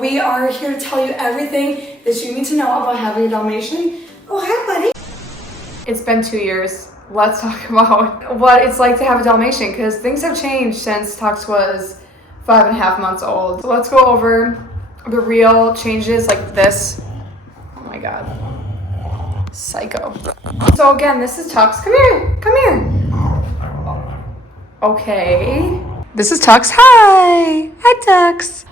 We are here to tell you everything that you need to know about having a Dalmatian. Oh, hi, buddy. It's been 2 years. Let's talk about what it's like to have a Dalmatian, because things have changed since Tux was 5.5 months old. So let's go over the real changes like this. Oh my God. Psycho. So again, this is Tux. Come here. Come here. Okay. This is Tux. Hi. Hi, Tux.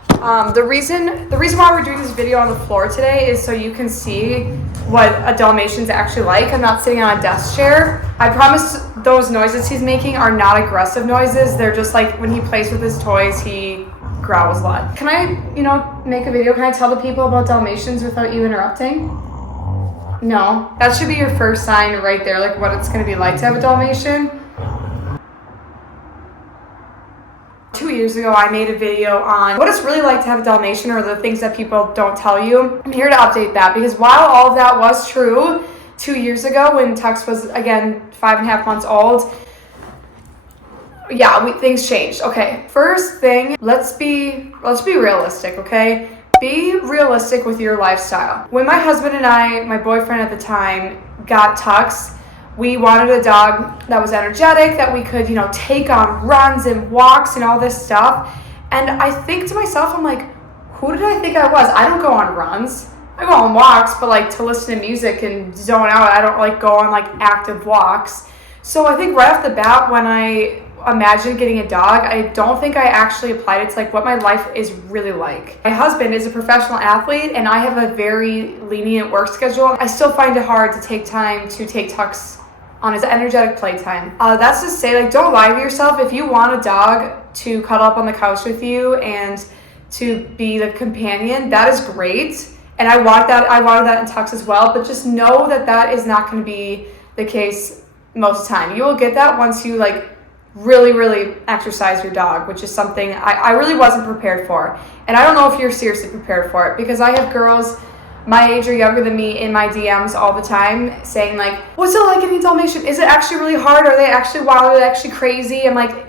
The reason why we're doing this video on the floor today is so you can see what a Dalmatian's actually like. I'm not sitting on a desk chair. I promise those noises he's making are not aggressive noises. They're just like when he plays with his toys, he growls a lot. Can I, make a video? Can I tell the people about Dalmatians without you interrupting? No. That should be your first sign right there, like what it's going to be like to have a Dalmatian. 2 years ago, I made a video on what it's really like to have a Dalmatian, or the things that people don't tell you. I'm here to update that, because while all of that was true 2 years ago when Tux was, again, 5.5 months old, things changed. Okay, first thing, let's be realistic, okay? Be realistic with your lifestyle. When my husband and I, my boyfriend at the time, got Tux, we wanted a dog that was energetic, that we could, take on runs and walks and all this stuff. And I think to myself, I'm like, who did I think I was? I don't go on runs. I go on walks, but like to listen to music and zone out, I don't like go on like active walks. So I think right off the bat, when I imagined getting a dog, I don't think I actually applied it to like what my life is really like. My husband is a professional athlete and I have a very lenient work schedule. I still find it hard to take time to take Tux on his energetic playtime. That's to say, like, don't lie to yourself. If you want a dog to cuddle up on the couch with you and to be the companion, that is great. And I wanted that in Tux as well, but just know that that is not going to be the case most of the time. You will get that once you like really, really exercise your dog, which is something I really wasn't prepared for. And I don't know if you're seriously prepared for it, because I have girls my age or younger than me in my DMs all the time saying like, what's it like getting a Dalmatian? Is it actually really hard? Are they actually wild? Are they actually crazy? I'm like,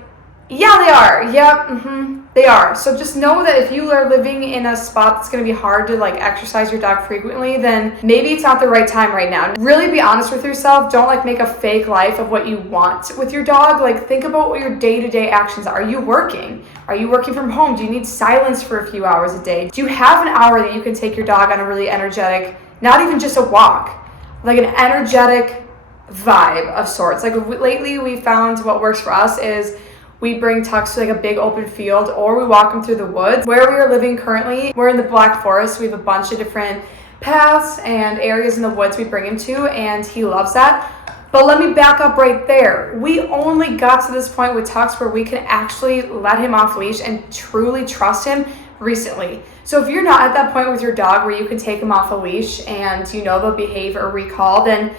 yeah, they are. Yep, they are. So just know that if you are living in a spot that's going to be hard to like exercise your dog frequently, then maybe it's not the right time right now. Really be honest with yourself. Don't like make a fake life of what you want with your dog. Like think about what your day-to-day actions are. Are you working? Are you working from home? Do you need silence for a few hours a day? Do you have an hour that you can take your dog on a really energetic, not even just a walk, like an energetic vibe of sorts? Like lately we found what works for us is we bring Tux to like a big open field, or we walk him through the woods. Where we are living currently, we're in the Black Forest. We have a bunch of different paths and areas in the woods we bring him to, and he loves that. But let me back up right there. We only got to this point with Tux where we can actually let him off leash and truly trust him recently. So if you're not at that point with your dog where you can take him off a leash and they'll behave or recall, then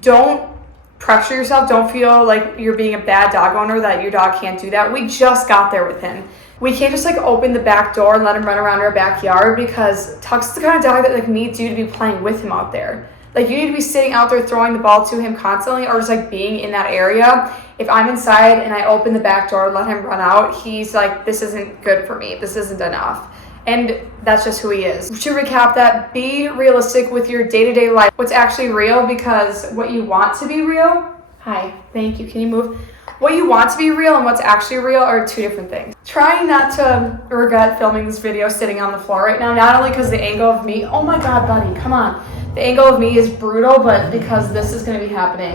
don't pressure yourself. Don't feel like you're being a bad dog owner that your dog can't do that. We just got there with him. We can't just like open the back door and let him run around our backyard, because Tux is the kind of dog that like needs you to be playing with him out there. Like you need to be sitting out there throwing the ball to him constantly, or just like being in that area. If I'm inside and I open the back door and let him run out, he's like, this isn't good for me. This isn't enough. And that's just who he is. To recap that, be realistic with your day-to-day life. What's actually real, because what you want to be real, hi, thank you, can you move? What you want to be real and what's actually real are two different things. Trying not to regret filming this video sitting on the floor right now, not only because the angle of me, oh my God, buddy, come on. The angle of me is brutal, but because this is gonna be happening.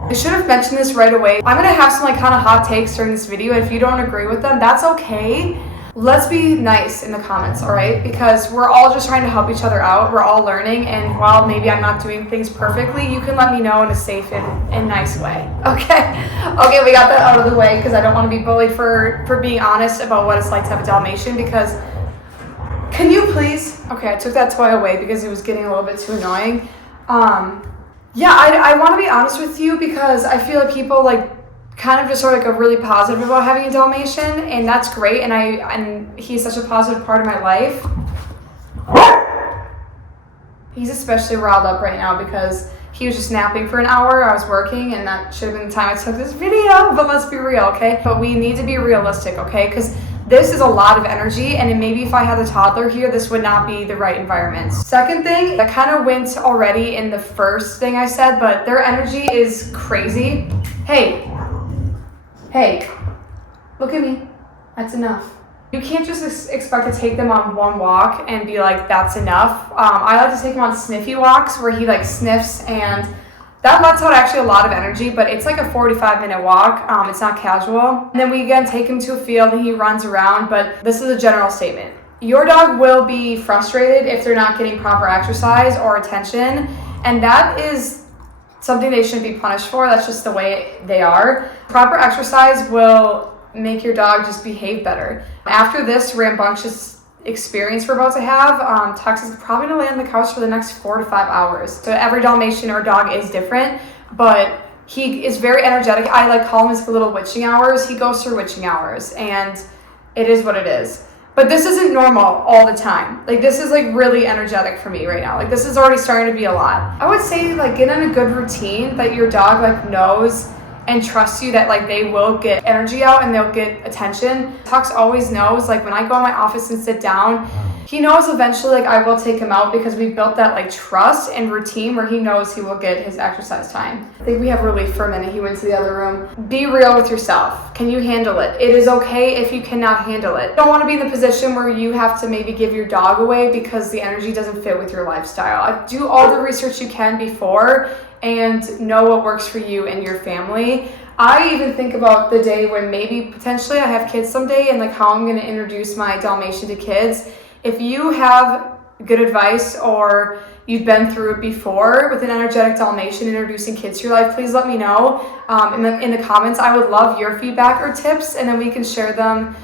I should have mentioned this right away. I'm gonna have some like kind of hot takes during this video. If you don't agree with them, that's okay. Let's be nice in the comments, all right? Because we're all just trying to help each other out. We're all learning, and while maybe I'm not doing things perfectly, you can let me know in a safe and nice way, okay? Okay, we got that out of the way, because I don't want to be bullied for being honest about what it's like to have a Dalmatian, because can you please? Okay, I took that toy away because it was getting a little bit too annoying. I want to be honest with you, because I feel like people like kind of just sort of like a really positive about having a Dalmatian, and that's great, and he's such a positive part of my life. He's especially riled up right now because he was just napping for an hour. I was working, and that should have been the time I took this video, but let's be real, okay? But we need to be realistic, okay? Because This is a lot of energy, and maybe if I had a toddler here, this would not be the right environment. Second thing, that kind of went already in the first thing I said, but their energy is crazy. Hey, look at me. That's enough. You can't just expect to take them on one walk and be like, that's enough. I like to take him on sniffy walks where he like sniffs, and that lets out actually a lot of energy, but it's like a 45-minute walk. It's not casual. And then we again take him to a field and he runs around, but this is a general statement. Your dog will be frustrated if they're not getting proper exercise or attention, and that is something they shouldn't be punished for. That's just the way they are. Proper exercise will make your dog just behave better. After this rambunctious experience we're about to have, Tux is probably gonna lay on the couch for the next 4 to 5 hours. So every Dalmatian or dog is different, but he is very energetic. I like call him his little witching hours. He goes through witching hours, and it is what it is. But this isn't normal all the time. Like, this is like really energetic for me right now. Like, this is already starting to be a lot. I would say like get in a good routine that your dog like knows and trust you that like they will get energy out and they'll get attention. Tux always knows, like when I go in my office and sit down, he knows eventually like I will take him out because we built that like trust and routine where he knows he will get his exercise time. I think we have relief for a minute. He went to the other room. Be real with yourself. Can you handle it? It is okay if you cannot handle it. You don't want to be in the position where you have to maybe give your dog away because the energy doesn't fit with your lifestyle. Do all the research you can before and know what works for you and your family. I even think about the day when maybe potentially I have kids someday and like how I'm going to introduce my Dalmatian to kids. If you have good advice or you've been through it before with an energetic Dalmatian introducing kids to your life, please let me know in the comments. I would love your feedback or tips, and then we can share them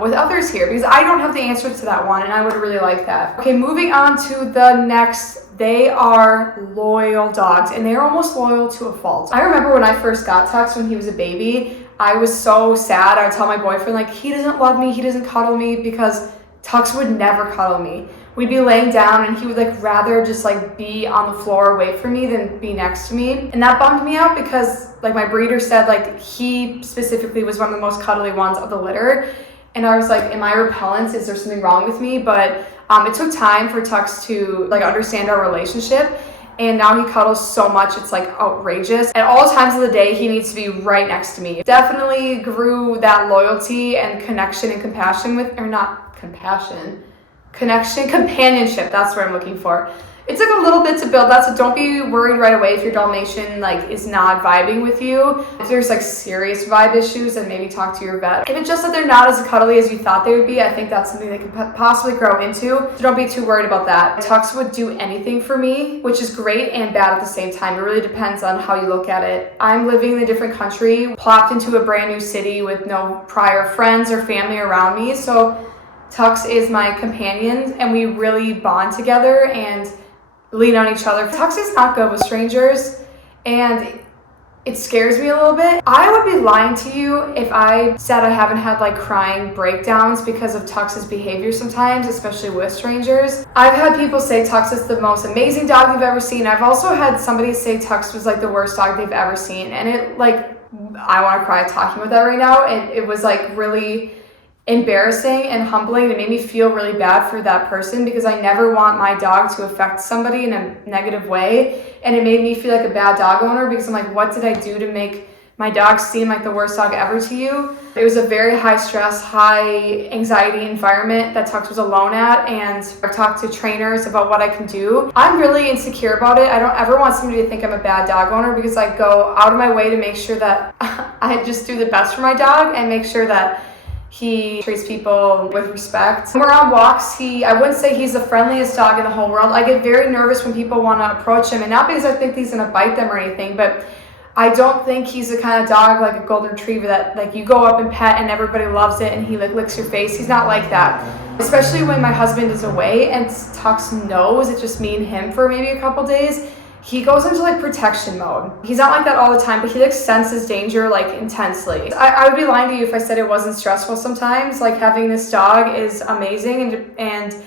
with others here, because I don't have the answer to that one and I would really like that. Okay, moving on to the next. They are loyal dogs, and they are almost loyal to a fault. I remember when I first got Tux when he was a baby, I was so sad. I would tell my boyfriend like, he doesn't love me, he doesn't cuddle me, because Tux would never cuddle me. We'd be laying down and he would like rather just like be on the floor away from me than be next to me. And that bummed me out because like my breeder said like he specifically was one of the most cuddly ones of the litter. And I was like, am I repellent? Is there something wrong with me? But it took time for Tux to like understand our relationship. And now he cuddles so much, it's like outrageous. At all times of the day, he needs to be right next to me. Definitely grew that loyalty and connection and compassion with, or not compassion, connection, companionship. That's what I'm looking for. It took a little bit to build that, so don't be worried right away if your Dalmatian like is not vibing with you. If there's like serious vibe issues, then maybe talk to your vet. If it's just that they're not as cuddly as you thought they would be, I think that's something they could possibly grow into. So don't be too worried about that. Tux would do anything for me, which is great and bad at the same time. It really depends on how you look at it. I'm living in a different country, plopped into a brand new city with no prior friends or family around me. So Tux is my companion, and we really bond together and lean on each other. Tux is not good with strangers, and it scares me a little bit. I would be lying to you if I said I haven't had like crying breakdowns because of Tux's behavior sometimes, especially with strangers. I've had people say Tux is the most amazing dog they've ever seen. I've also had somebody say Tux was like the worst dog they've ever seen, and it like, I want to cry talking about that right now. It was like really embarrassing and humbling. It made me feel really bad for that person because I never want my dog to affect somebody in a negative way, and it made me feel like a bad dog owner because I'm like, what did I do to make my dog seem like the worst dog ever to you? It was a very high stress, high anxiety environment that Tux was alone at, and I've talked to trainers about what I can do. I'm really insecure about it. I don't ever want somebody to think I'm a bad dog owner because I go out of my way to make sure that I just do the best for my dog and make sure that he treats people with respect. When we're on walks, I wouldn't say he's the friendliest dog in the whole world. I get very nervous when people want to approach him, and not because I think he's going to bite them or anything, but I don't think he's the kind of dog like a golden retriever that like you go up and pet and everybody loves it and he like licks your face. He's not like that. Especially when my husband is away and Tux knows it's just me and him for maybe a couple days. He goes into like protection mode. He's not like that all the time, but he like senses danger like intensely. I would be lying to you if I said it wasn't stressful sometimes. Like having this dog is amazing and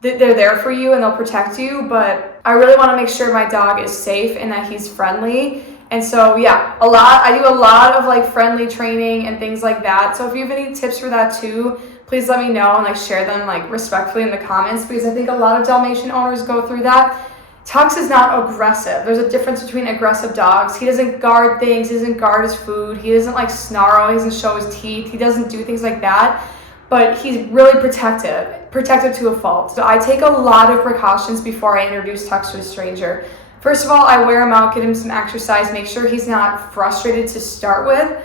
they're there for you and they'll protect you, but I really want to make sure my dog is safe and that he's friendly. And so yeah, I do a lot of like friendly training and things like that. So if you have any tips for that too, please let me know and like share them like respectfully in the comments, because I think a lot of Dalmatian owners go through that. Tux is not aggressive. There's a difference between aggressive dogs. He doesn't guard things. He doesn't guard his food. He doesn't like snarl. He doesn't show his teeth. He doesn't do things like that. But he's really protective to a fault. So I take a lot of precautions before I introduce Tux to a stranger. First of all, I wear him out, get him some exercise, make sure he's not frustrated to start with,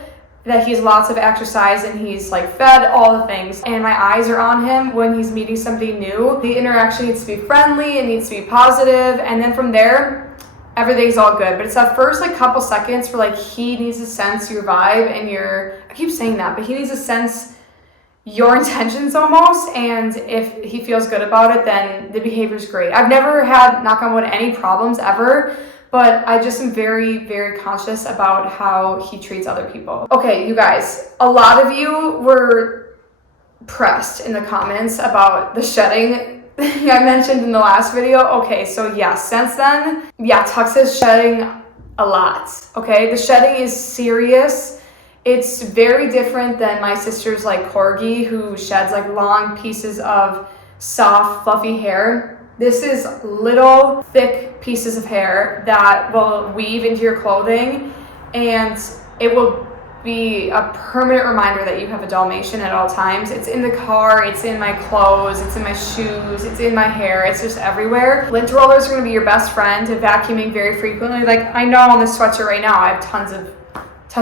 that he's lots of exercise and he's like fed, all the things. And my eyes are on him when he's meeting somebody new. The interaction needs to be friendly, it needs to be positive, and then from there, everything's all good. But it's that first like couple seconds where like he needs to sense your vibe and I keep saying that, but he needs to sense your intentions almost, and if he feels good about it, then the behavior's great. I've never had, knock on wood, any problems ever, but I just am very, very conscious about how he treats other people. Okay, you guys, a lot of you were pressed in the comments about the shedding I mentioned in the last video. Okay, so yeah, since then, yeah, Tux is shedding a lot, okay? The shedding is serious. It's very different than my sister's like Corgi, who sheds like long pieces of soft, fluffy hair. This is little, thick pieces of hair that will weave into your clothing, and it will be a permanent reminder that you have a Dalmatian at all times. It's in the car, it's in my clothes, it's in my shoes, it's in my hair, it's just everywhere. Lint rollers are gonna be your best friend, vacuuming very frequently. Like I know on this sweatshirt right now, I have tons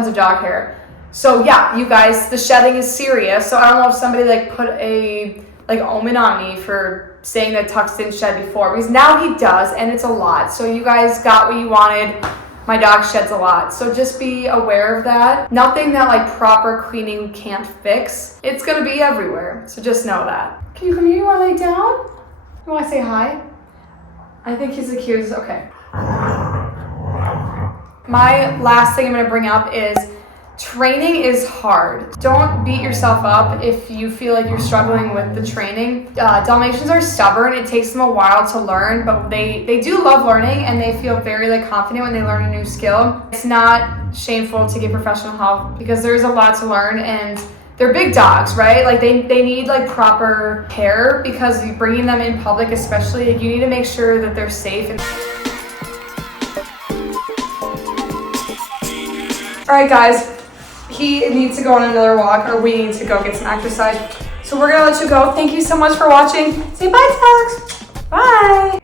of dog hair. So yeah, you guys, the shedding is serious. So I don't know if somebody like put a like omen on me for saying that Tux didn't shed before, because now he does, and it's a lot. So you guys got what you wanted. My dog sheds a lot, so just be aware of that. Nothing that like proper cleaning can't fix. It's gonna be everywhere, so just know that. Can you come here? You wanna lay down? You wanna say hi? I think he's the cutest. Okay. My last thing I'm gonna bring up is training is hard. Don't beat yourself up if you feel like you're struggling with the training. Dalmatians are stubborn. It takes them a while to learn, but they do love learning, and they feel very like confident when they learn a new skill. It's not shameful to get professional help, because there's a lot to learn, and they're big dogs, right? Like they need like proper care, because you're bringing them in public especially, you need to make sure that they're safe. All right, guys. He needs to go on another walk, or we need to go get some exercise. So we're gonna let you go. Thank you so much for watching. Say bye, Tux. Bye.